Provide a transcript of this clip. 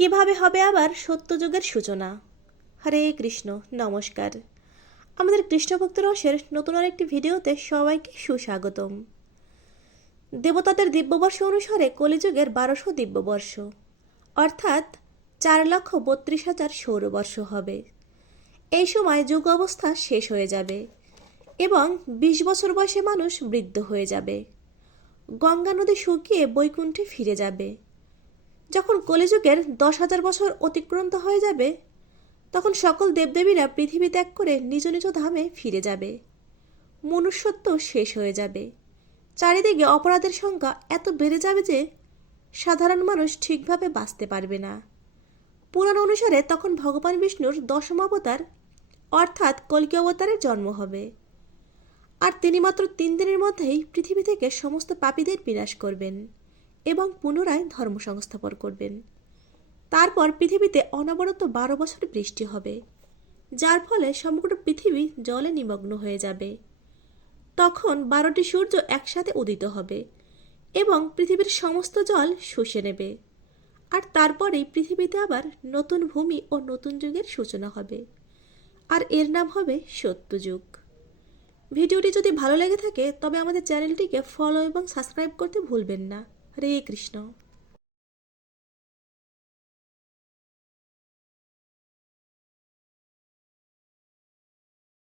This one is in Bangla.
কীভাবে হবে আবার সত্যযুগের সূচনা? হরে কৃষ্ণ, নমস্কার। আমাদের কৃষ্ণভক্ত রসের নতুন আরেকটি ভিডিওতে সবাইকে সুস্বাগতম। দেবতাদের দিব্যবর্ষ অনুসারে কলিযুগের বারোশো দিব্যবর্ষ, অর্থাৎ চার লক্ষ বত্রিশ হাজার সৌরবর্ষ হবে। এই সময় যুগ অবস্থা শেষ হয়ে যাবে এবং বিশ বছর বয়সে মানুষ বৃদ্ধ হয়ে যাবে। গঙ্গা নদী শুকিয়ে বৈকুণ্ঠে ফিরে যাবে। যখন কলিযুগের দশ হাজার বছর অতিক্রান্ত হয়ে যাবে, তখন সকল দেবদেবীরা পৃথিবী ত্যাগ করে নিজ নিজ ধামে ফিরে যাবে। মনুষ্যত্ব শেষ হয়ে যাবে। চারিদিকে অপরাধের সংখ্যা এত বেড়ে যাবে যে সাধারণ মানুষ ঠিকভাবে বাঁচতে পারবে না। পুরাণ অনুসারে তখন ভগবান বিষ্ণুর দশম অবতার, অর্থাৎ কল্কি অবতারের জন্ম হবে। আর তিনি মাত্র তিন দিনের মধ্যেই পৃথিবী থেকে সমস্ত পাপীদের বিনাশ করবেন। এবং পুনরায় ধর্ম সংস্থাপন করবেন। তারপর পৃথিবীতে অনবরত বারো বছর বৃষ্টি হবে, যার ফলে সমগ্র পৃথিবী জলে নিমগ্ন হয়ে যাবে। তখন বারোটি সূর্য একসাথে উদিত হবে এবং পৃথিবীর সমস্ত জল শুষে নেবে। আর তারপরেই পৃথিবীতে আবার নতুন ভূমি ও নতুন যুগের সূচনা হবে। আর এর নাম হবে সত্যযুগ। ভিডিওটি যদি ভালো লেগে থাকে, তবে আমাদের চ্যানেলটিকে ফলো এবং সাবস্ক্রাইব করতে ভুলবেন না। হরে কৃষ্ণ